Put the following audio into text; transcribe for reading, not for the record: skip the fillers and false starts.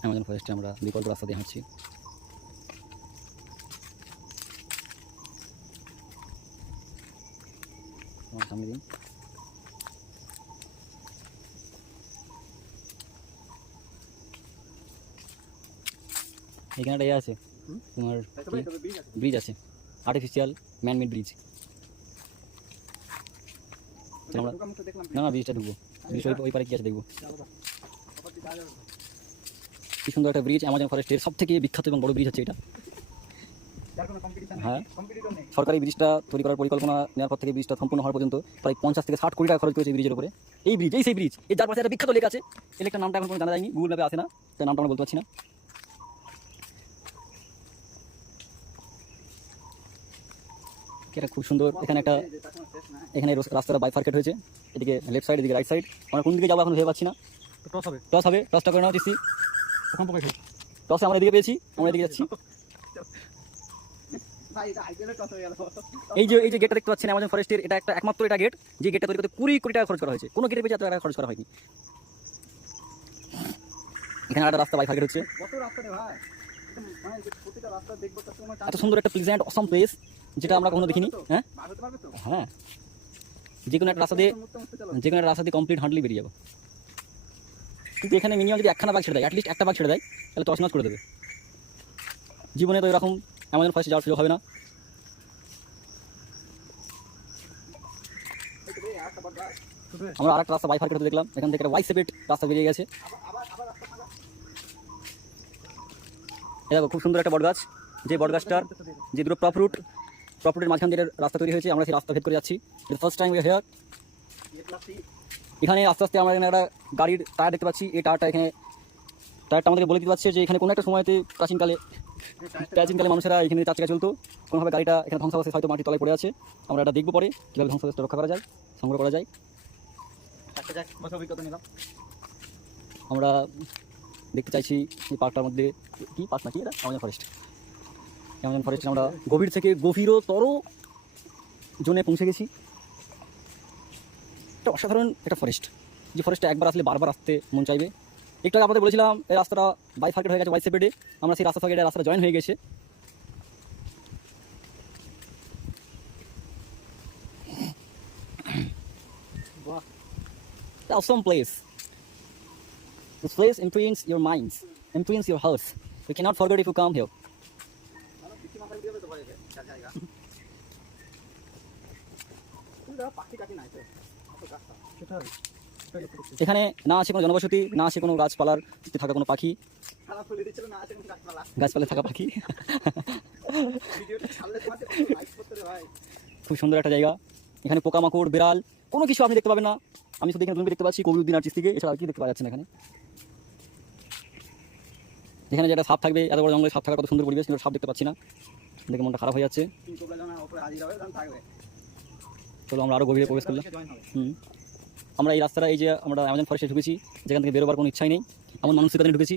Amazon ফরেস্টে আমরা বিকল্প রাস্তা দিয়ে হাঁটছি। আমার সামনে দিন এখানে একটা আছে তোমার ব্রিজ আছে, আর্টিফিশিয়াল ম্যানমেড ব্রিজ। না না ব্রিজটা ঢুকবো, ব্রিজটা ওই পারে কি আছে দেখবো। কি সুন্দর একটা ব্রিজ, অ্যামাজন ফরেস্টের সব থেকে বিখ্যাত এবং বড় ব্রিজ হচ্ছে এটা। হ্যাঁ, সরকারি ব্রিজটা তৈরি করার পরিকল্পনা নেওয়ার পর থেকে ব্রিজটা সম্পূর্ণ হওয়ার পর্যন্ত প্রায় 50 থেকে 60 কোটি টাকা খরচ করেছে এই ব্রিজের উপরে। এই ব্রিজ, এই সেই ব্রিজ, এই যার পাশে একটা বিখ্যাত লেক আছে। এই লেকটার নামটা এখন কোনো জানা যায়নি, গুগল ম্যাপে আসে না, তাই নামটা আমরা বলতে পারছি না। এটা খুব সুন্দর। এখানে রাস্তাটা বাইফার্কেট হয়েছে, এদিকে লেফট সাইড, এদিকে রাইট সাইড। আমরা কোন দিকে যাবো এখন ভেবে পাচ্ছি না। টস হবে, টসটা করে নাও টিসি। টসে আমরা এদিকে পেয়েছি, আমরা এদিকে যাচ্ছি। এই যে গেটটা দেখতে পাচ্ছেন অ্যামাজন ফরেস্টের, এটা একটা একমাত্র এটা গেট যে গেটটা তৈরি করতে 20 কোটি টাকা খরচ করা হয়েছে। কোনো গেটের পেছনে এত টাকা খরচ করা হয়নি। এখানে একটা রাস্তা বাইফার্কেট হচ্ছে। এত সুন্দর একটা প্লেজেন্ট অসম প্লেস যেটা আমরা কখনো দেখিনি। হ্যাঁ হ্যাঁ, যে কোনো একটা রাস্তা দিয়ে কমপ্লিট হাঁটলেই বেরিয়ে যাবো। কিন্তু এখানে মিনিমাম যদি একখানা বাঘ ছেড়ে দেয়, অ্যাটলিস্ট একটা বাঘ ছেড়ে দেয়, তাহলে তছনছ করে দেবে। জীবনে তো এরকম অ্যামাজন ফরেস্টে যাওয়ার সুযোগ হবে না। আমরা আরেকটা রাস্তা বাইফার্কেট হতে দেখলাম, এখান থেকে একটা ওয়াই সেপেট রাস্তা বেরিয়ে গেছে। এটা খুব সুন্দর একটা বটগাছ, যে বটগাছটার যে দুটো প্রপরুটের মাঝখান দিয়ে রাস্তা তৈরি হয়েছে। আমরা সেই রাস্তা ভেদ করে যাচ্ছি। First time here. এখানে আস্তে আস্তে আমরা এখানে একটা গাড়ির টায়ার দেখতে পাচ্ছি। এই টায়ারটা আমাদেরকে বলে দিতে পারছে যে এখানে কোনো একটা সময়তে প্রাচীনকালে মানুষেরা এখানে 4 চাকা চলতো। কোনোভাবে গাড়িটা এখানে ধ্বংসাবশেষ হয়তো মাটির তলায় পড়ে আছে। আমরা এটা দেখবো পরে কীভাবে ধ্বংসাবশেষটা রক্ষা করা যায়, সংগ্রহ করা যায়। আমরা দেখতে চাইছি এই পার্কটার মধ্যে কি পার্ক নাকি এটা, অ্যামাজন ফরেস্টে আমরা গভীর থেকে গভীরতর জোনে পৌঁছে গেছি। এটা অসাধারণ একটা ফরেস্ট, যে ফরেস্টে একবার আসলে বারবার আসতে মন চাইবে। একটু আগে আপনাদের বলেছিলাম এই রাস্তাটা বাইফার্কেট হয়ে গেছে ওয়াই সেপেটে। আমরা সেই রাস্তাটা জয়েন হয়ে গেছে। Awesome place. This place imprints your minds, imprints your hearts. You cannot forget if you come here. এখানে না আছে কোনো জনবসতি, না আছে কোনো গাছপালার থাকা কোনো পাখি, গাছপালা থাকা পাখি। খুব সুন্দর একটা জায়গা। এখানে পোকামাকড়, বিড়াল কোনো কিছু আপনি দেখতে পাবেন না। আমি শুধু এখানে দেখতে পাচ্ছি কবিউদ্দিন আর্টিস্ট থেকে, এছাড়া আর কি দেখতে পাওয়া যাচ্ছে না। এখানে যেটা সাপ থাকবে, এত বড় জঙ্গলে সাপ থাকার কত সুন্দর পরিবেশ, কিন্তু সাপ দেখতে পাচ্ছি না, দেখে মনটা খারাপ হয়ে যাচ্ছে। চলো আমরা আরও গভীরে প্রবেশ করলাম। আমরা এই রাস্তাটা, এই যে আমরা অ্যামাজন ফরেস্টে ঢুকেছি, যেখান থেকে বেরোবার কোনো ইচ্ছাই নেই, এমন মানসিকতা নিয়ে ঢুকেছি।